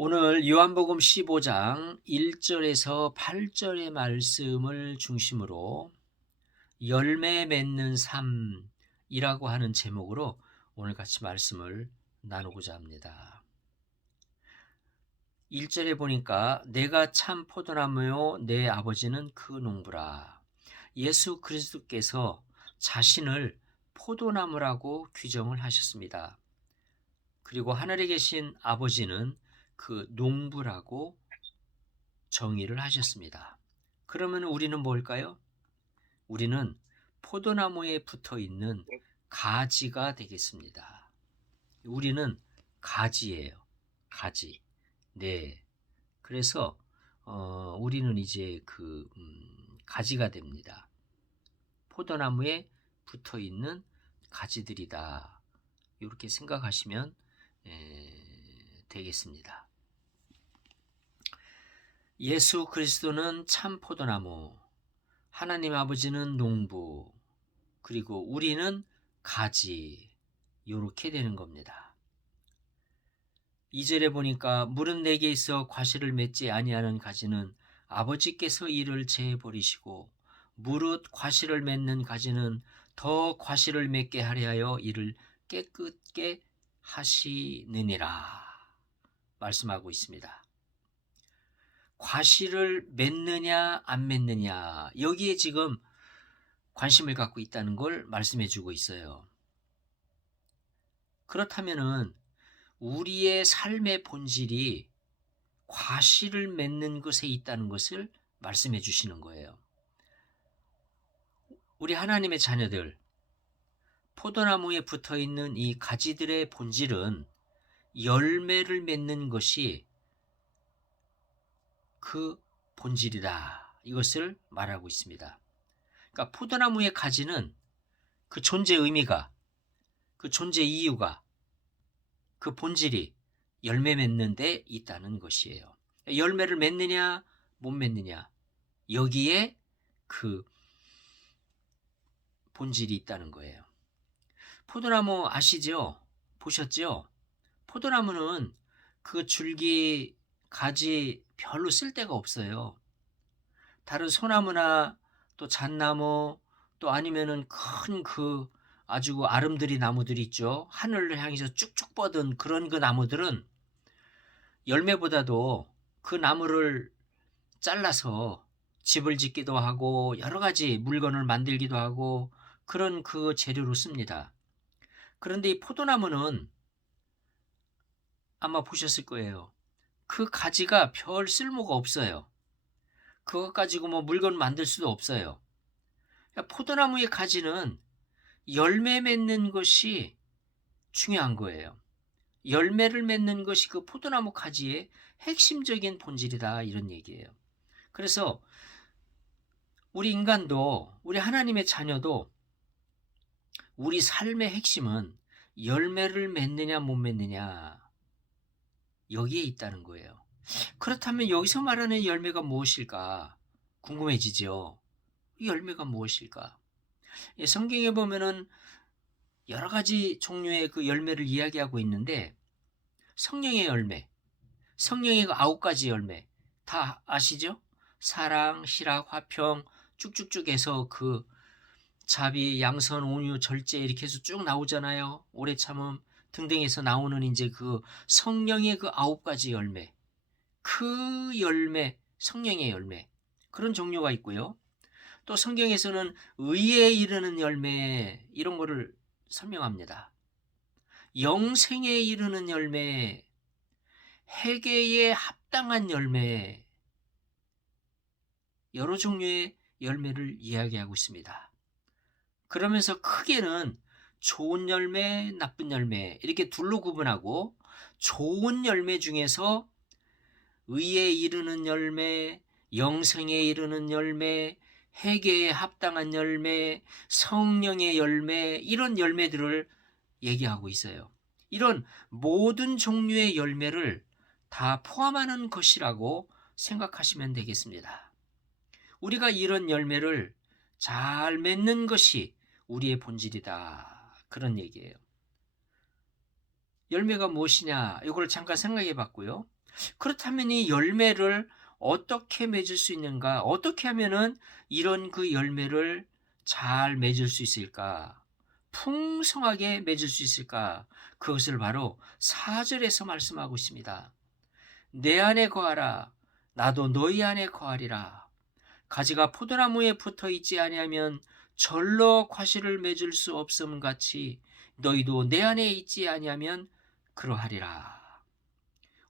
오늘 요한복음 15장 1절에서 8절의 말씀을 중심으로 열매 맺는 삶이라고 하는 제목으로 오늘 같이 말씀을 나누고자 합니다. 1절에 보니까 내가 참 포도나무요 내 아버지는 그 농부라. 예수 그리스도께서 자신을 포도나무라고 규정을 하셨습니다. 그리고 하늘에 계신 아버지는 그 농부라고 정의를 하셨습니다. 그러면 우리는 뭘까요? 우리는 포도나무에 붙어 있는 가지가 되겠습니다. 우리는 가지예요. 가지. 네. 그래서 우리는 이제 가지가 됩니다. 포도나무에 붙어 있는 가지들이다. 이렇게 생각하시면 되겠습니다. 예수 그리스도는 참 포도나무, 하나님 아버지는 농부, 그리고 우리는 가지, 이렇게 되는 겁니다. 2절에 보니까 물은 내게 있어 과실을 맺지 아니하는 가지는 아버지께서 이를 제버리시고 무릇 과실을 맺는 가지는 더 과실을 맺게 하려 하여 이를 깨끗게 하시느니라 말씀하고 있습니다. 과실을 맺느냐 안 맺느냐, 여기에 지금 관심을 갖고 있다는 걸 말씀해 주고 있어요. 그렇다면은 우리의 삶의 본질이 과실을 맺는 것에 있다는 것을 말씀해 주시는 거예요. 우리 하나님의 자녀들, 포도나무에 붙어 있는 이 가지들의 본질은 열매를 맺는 것이 그 본질이다, 이것을 말하고 있습니다. 그러니까 포도나무의 가지는 그 존재 의미가, 그 존재 이유가, 그 본질이 열매 맺는 데 있다는 것이에요. 열매를 맺느냐 못 맺느냐, 여기에 그 본질이 있다는 거예요. 포도나무 아시죠? 보셨죠? 포도나무는 그 줄기, 가지 별로 쓸데가 없어요. 다른 소나무나 또 잣나무, 또 아니면은 큰 아주 아름드리 나무들이 있죠. 하늘을 향해서 쭉쭉 뻗은 그런 그 나무들은 열매보다도 그 나무를 잘라서 집을 짓기도 하고 여러 가지 물건을 만들기도 하고 그런 그 재료로 씁니다. 그런데 이 포도나무는 아마 보셨을 거예요. 그 가지가 별 쓸모가 없어요. 그것 가지고 뭐 물건 만들 수도 없어요. 그러니까 포도나무의 가지는 열매 맺는 것이 중요한 거예요. 열매를 맺는 것이 그 포도나무 가지의 핵심적인 본질이다, 이런 얘기예요. 그래서 우리 인간도, 우리 하나님의 자녀도 우리 삶의 핵심은 열매를 맺느냐 못 맺느냐, 여기에 있다는 거예요. 그렇다면 여기서 말하는 열매가 무엇일까 궁금해지죠. 이 열매가 무엇일까? 성경에 보면은 여러 가지 종류의 그 열매를 이야기하고 있는데, 성령의 열매, 성령의 그 9가지 열매 다 아시죠? 사랑, 실학, 화평, 쭉쭉쭉 해서 그 자비, 양선, 온유, 절제 이렇게 해서 쭉 나오잖아요. 오래 참음 등등해서 나오는 이제 그 성령의 그 9가지 열매, 그 열매, 성령의 열매, 그런 종류가 있고요. 또 성경에서는 의에 이르는 열매, 이런 거를 설명합니다. 영생에 이르는 열매, 회개에 합당한 열매, 여러 종류의 열매를 이야기하고 있습니다. 그러면서 크게는 좋은 열매, 나쁜 열매 이렇게 둘로 구분하고, 좋은 열매 중에서 의에 이르는 열매, 영생에 이르는 열매, 회개에 합당한 열매, 성령의 열매, 이런 열매들을 얘기하고 있어요. 이런 모든 종류의 열매를 다 포함하는 것이라고 생각하시면 되겠습니다. 우리가 이런 열매를 잘 맺는 것이 우리의 본질이다, 그런 얘기예요. 열매가 무엇이냐, 이걸 잠깐 생각해 봤고요. 그렇다면 이 열매를 어떻게 맺을 수 있는가? 어떻게 하면은 이런 그 열매를 잘 맺을 수 있을까? 풍성하게 맺을 수 있을까? 그것을 바로 4절에서 말씀하고 있습니다. 내 안에 거하라. 나도 너희 안에 거하리라. 가지가 포도나무에 붙어 있지 아니하면 절로 과실을 맺을 수 없음 같이 너희도 내 안에 있지 아니하면 그러하리라.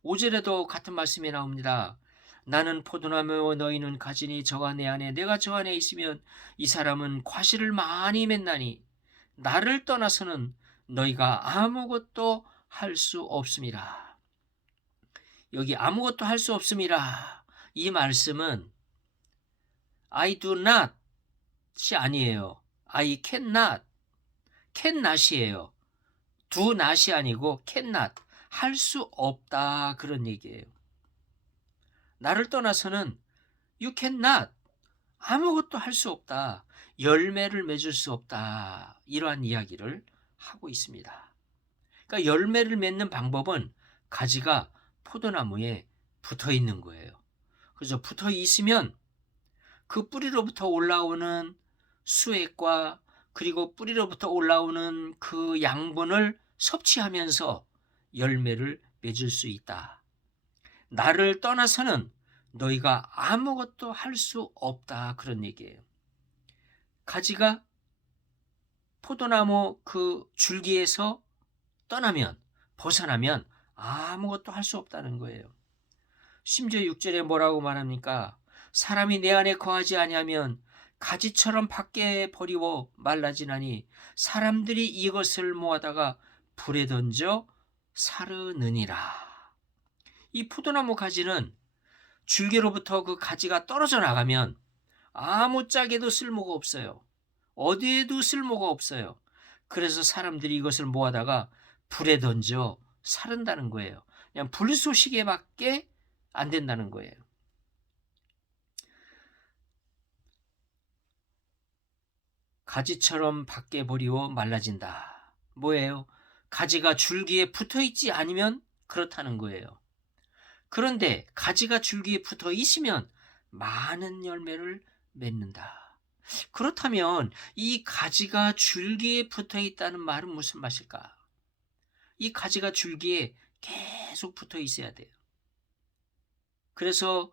5절에도 같은 말씀이 나옵니다. 나는 포도나무와 너희는 가지니 저가 내 안에 내가 저 안에 있으면 이 사람은 과실을 많이 맺나니 나를 떠나서는 너희가 아무것도 할 수 없음이라. 여기 아무것도 할 수 없음이라. 이 말씀은 I do not이 아니에요. I cannot, cannot이에요. do not이 아니고 cannot, 할 수 없다 그런 얘기예요. 나를 떠나서는 you cannot, 아무것도 할 수 없다. 열매를 맺을 수 없다. 이러한 이야기를 하고 있습니다. 그러니까 열매를 맺는 방법은 가지가 포도나무에 붙어 있는 거예요. 그래서 붙어 있으면 그 뿌리로부터 올라오는 수액과 그리고 뿌리로부터 올라오는 그 양분을 섭취하면서 열매를 맺을 수 있다. 나를 떠나서는 너희가 아무것도 할 수 없다. 그런 얘기예요. 가지가 포도나무 그 줄기에서 떠나면, 벗어나면 아무것도 할 수 없다는 거예요. 심지어 6절에 뭐라고 말합니까? 사람이 내 안에 거하지 아니하면 가지처럼 밖에 버리고 말라지나니 사람들이 이것을 모아다가 불에 던져 사르느니라. 이 포도나무 가지는 줄기로부터 그 가지가 떨어져 나가면 아무짝에도 쓸모가 없어요. 어디에도 쓸모가 없어요. 그래서 사람들이 이것을 모아다가 불에 던져 사른다는 거예요. 그냥 불쏘시개밖에 안 된다는 거예요. 가지처럼 밖에 버리고 말라진다. 뭐예요? 가지가 줄기에 붙어 있지 않으면 그렇다는 거예요. 그런데 가지가 줄기에 붙어 있으면 많은 열매를 맺는다. 그렇다면 이 가지가 줄기에 붙어 있다는 말은 무슨 말일까? 이 가지가 줄기에 계속 붙어 있어야 돼요. 그래서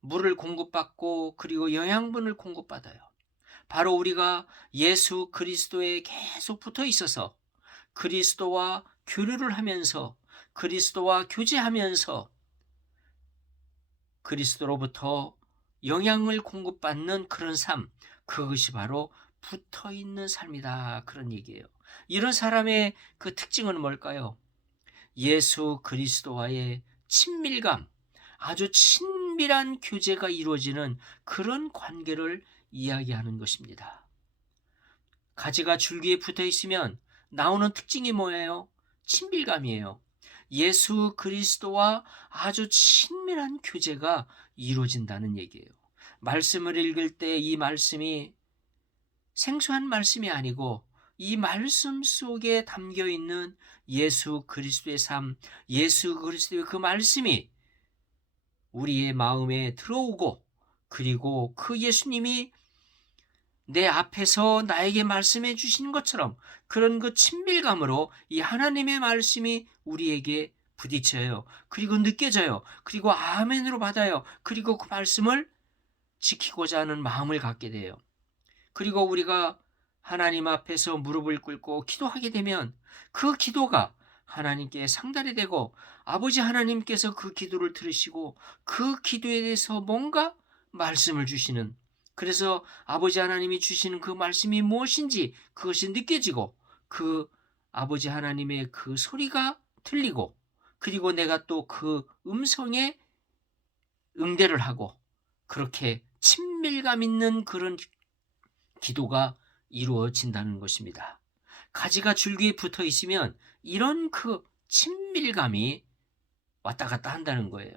물을 공급받고 그리고 영양분을 공급받아요. 바로 우리가 예수 그리스도에 계속 붙어 있어서 그리스도와 교류를 하면서 그리스도와 교제하면서 그리스도로부터 영향을 공급받는 그런 삶, 그것이 바로 붙어 있는 삶이다. 그런 얘기예요. 이런 사람의 그 특징은 뭘까요? 예수 그리스도와의 친밀감, 아주 친밀한 교제가 이루어지는 그런 관계를 이야기하는 것입니다. 가지가 줄기에 붙어 있으면 나오는 특징이 뭐예요? 친밀감이에요. 예수 그리스도와 아주 친밀한 교제가 이루어진다는 얘기예요. 말씀을 읽을 때 이 말씀이 생소한 말씀이 아니고 이 말씀 속에 담겨 있는 예수 그리스도의 삶, 예수 그리스도의 그 말씀이 우리의 마음에 들어오고 그리고 그 예수님이 내 앞에서 나에게 말씀해 주신 것처럼 그런 그 친밀감으로 이 하나님의 말씀이 우리에게 부딪혀요. 그리고 느껴져요. 그리고 아멘으로 받아요. 그리고 그 말씀을 지키고자 하는 마음을 갖게 돼요. 그리고 우리가 하나님 앞에서 무릎을 꿇고 기도하게 되면 그 기도가 하나님께 상달이 되고 아버지 하나님께서 그 기도를 들으시고 그 기도에 대해서 뭔가 말씀을 주시는, 그래서 아버지 하나님이 주시는 그 말씀이 무엇인지 그것이 느껴지고 그 아버지 하나님의 그 소리가 들리고 그리고 내가 또 그 음성에 응대를 하고 그렇게 친밀감 있는 그런 기도가 이루어진다는 것입니다. 가지가 줄기에 붙어 있으면 이런 그 친밀감이 왔다 갔다 한다는 거예요.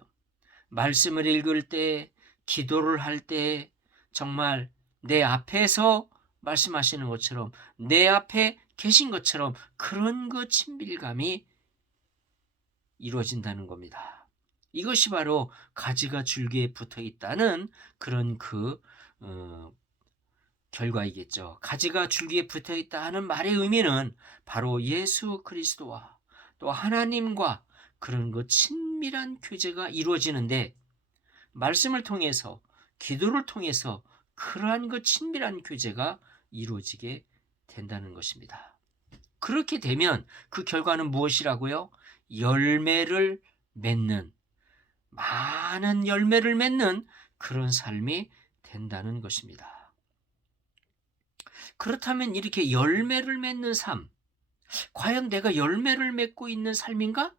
말씀을 읽을 때, 기도를 할 때 정말 내 앞에서 말씀하시는 것처럼 내 앞에 계신 것처럼 그런 그 친밀감이 이루어진다는 겁니다. 이것이 바로 가지가 줄기에 붙어 있다는 그런 어, 결과이겠죠. 가지가 줄기에 붙어 있다 하는 말의 의미는 바로 예수 그리스도와 또 하나님과 그런 친밀한 교제가 이루어지는데, 말씀을 통해서, 기도를 통해서 그러한 친밀한 교제가 이루어지게 된다는 것입니다. 그렇게 되면 그 결과는 무엇이라고요? 열매를 맺는, 많은 열매를 맺는 그런 삶이 된다는 것입니다. 그렇다면 이렇게 열매를 맺는 삶, 과연 내가 열매를 맺고 있는 삶인가?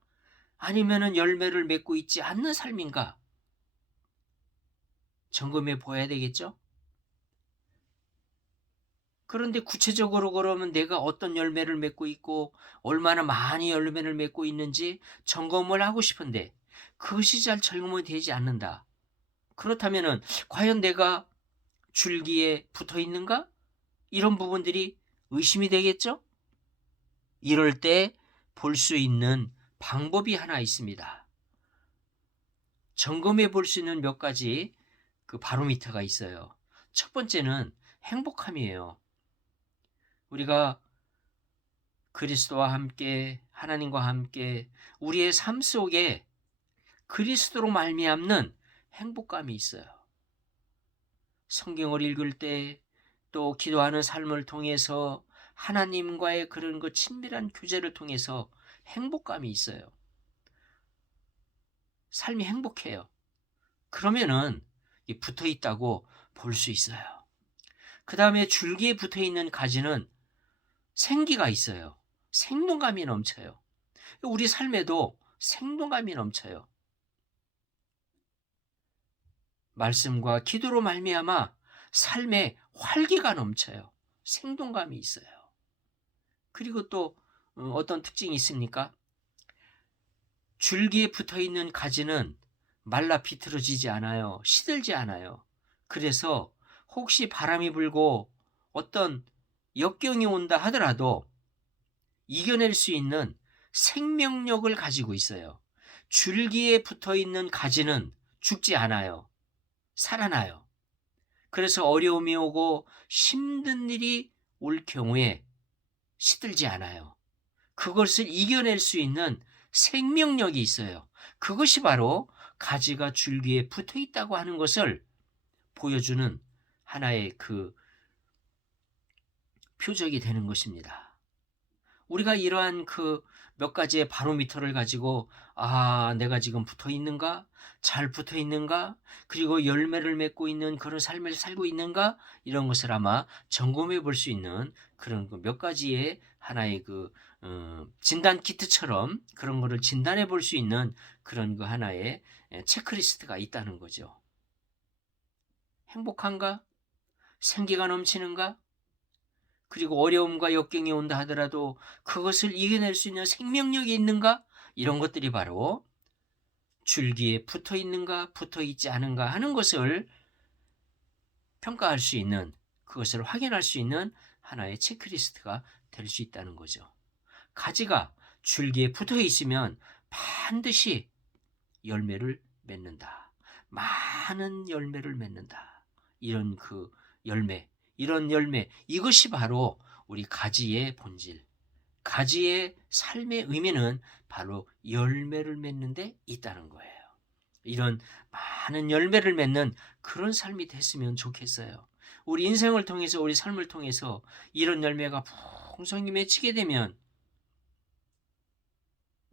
아니면 열매를 맺고 있지 않는 삶인가? 점검해 보아야 되겠죠? 그런데 구체적으로 그러면 내가 어떤 열매를 맺고 있고 얼마나 많이 열매를 맺고 있는지 점검을 하고 싶은데 그것이 잘 점검이 되지 않는다. 그렇다면은 과연 내가 줄기에 붙어 있는가? 이런 부분들이 의심이 되겠죠? 이럴 때 볼 수 있는 방법이 하나 있습니다. 점검해 볼 수 있는 몇 가지 바로미터가 있어요. 첫 번째는 행복함이에요. 우리가 그리스도와 함께, 하나님과 함께 우리의 삶 속에 그리스도로 말미암는 행복감이 있어요. 성경을 읽을 때, 또 기도하는 삶을 통해서 하나님과의 그런 친밀한 교제를 통해서 행복감이 있어요. 삶이 행복해요. 그러면은 붙어 있다고 볼 수 있어요. 그 다음에 줄기에 붙어 있는 가지는 생기가 있어요. 생동감이 넘쳐요. 우리 삶에도 생동감이 넘쳐요. 말씀과 기도로 말미암아 삶에 활기가 넘쳐요. 생동감이 있어요. 그리고 또 어떤 특징이 있습니까? 줄기에 붙어 있는 가지는 말라 비틀어지지 않아요. 시들지 않아요. 그래서 혹시 바람이 불고 어떤 역경이 온다 하더라도 이겨낼 수 있는 생명력을 가지고 있어요. 줄기에 붙어 있는 가지는 죽지 않아요. 살아나요. 그래서 어려움이 오고 힘든 일이 올 경우에 시들지 않아요. 그것을 이겨낼 수 있는 생명력이 있어요. 그것이 바로 가지가 줄기에 붙어 있다고 하는 것을 보여주는 하나의 표적이 되는 것입니다. 우리가 이러한 몇 가지의 바로미터를 가지고 내가 지금 붙어 있는가? 잘 붙어 있는가? 그리고 열매를 맺고 있는 그런 삶을 살고 있는가? 이런 것을 아마 점검해 볼 수 있는 그런 몇 가지의 하나의 진단 키트처럼 그런 거를 진단해 볼 수 있는 그런 하나의 체크리스트가 있다는 거죠. 행복한가? 생기가 넘치는가? 그리고 어려움과 역경이 온다 하더라도 그것을 이겨낼 수 있는 생명력이 있는가? 이런 것들이 바로 줄기에 붙어 있는가, 붙어 있지 않은가 하는 것을 평가할 수 있는, 그것을 확인할 수 있는 하나의 체크리스트가 될 수 있다는 거죠. 가지가 줄기에 붙어 있으면 반드시 열매를 맺는다. 많은 열매를 맺는다. 이런 이런 열매, 이것이 바로 우리 가지의 본질, 가지의 삶의 의미는 바로 열매를 맺는 데 있다는 거예요. 이런 많은 열매를 맺는 그런 삶이 됐으면 좋겠어요. 우리 인생을 통해서, 우리 삶을 통해서 이런 열매가 풍성히 맺히게 되면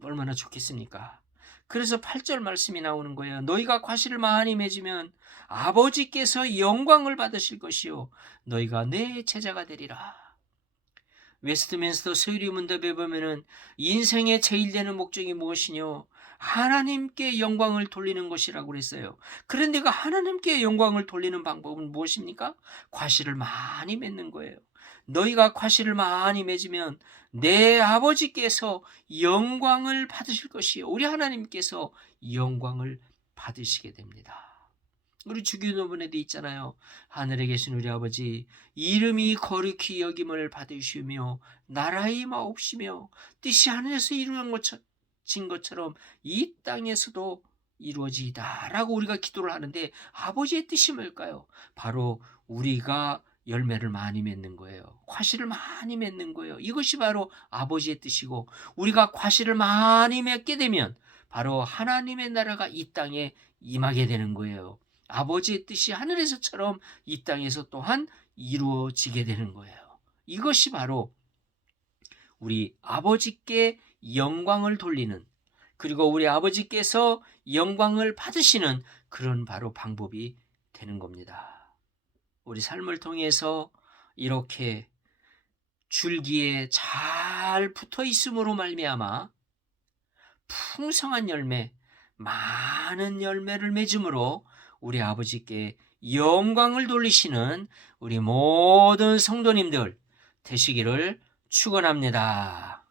얼마나 좋겠습니까? 그래서 8절 말씀이 나오는 거예요. 너희가 과실을 많이 맺으면 아버지께서 영광을 받으실 것이요 너희가 내 제자가 되리라. 웨스트민스터 서유리 문답에 보면은 인생의 제일 되는 목적이 무엇이뇨? 하나님께 영광을 돌리는 것이라고 그랬어요. 그런데 그 하나님께 영광을 돌리는 방법은 무엇입니까? 과실을 많이 맺는 거예요. 너희가 과실을 많이 맺으면 내 아버지께서 영광을 받으실 것이요 우리 하나님께서 영광을 받으시게 됩니다. 우리 주기도문에도 있잖아요. 하늘에 계신 우리 아버지, 이름이 거룩히 여김을 받으시며 나라의 마옵시며 뜻이 하늘에서 이루어진 것처럼 이 땅에서도 이루어지이다라고 우리가 기도를 하는데 아버지의 뜻이 뭘까요? 바로 우리가 열매를 많이 맺는 거예요. 과실을 많이 맺는 거예요. 이것이 바로 아버지의 뜻이고 우리가 과실을 많이 맺게 되면 바로 하나님의 나라가 이 땅에 임하게 되는 거예요. 아버지의 뜻이 하늘에서처럼 이 땅에서 또한 이루어지게 되는 거예요. 이것이 바로 우리 아버지께 영광을 돌리는, 그리고 우리 아버지께서 영광을 받으시는 그런 바로 방법이 되는 겁니다. 우리 삶을 통해서 이렇게 줄기에 잘 붙어 있음으로 말미암아 풍성한 열매, 많은 열매를 맺음으로 우리 아버지께 영광을 돌리시는 우리 모든 성도님들 되시기를 축원합니다.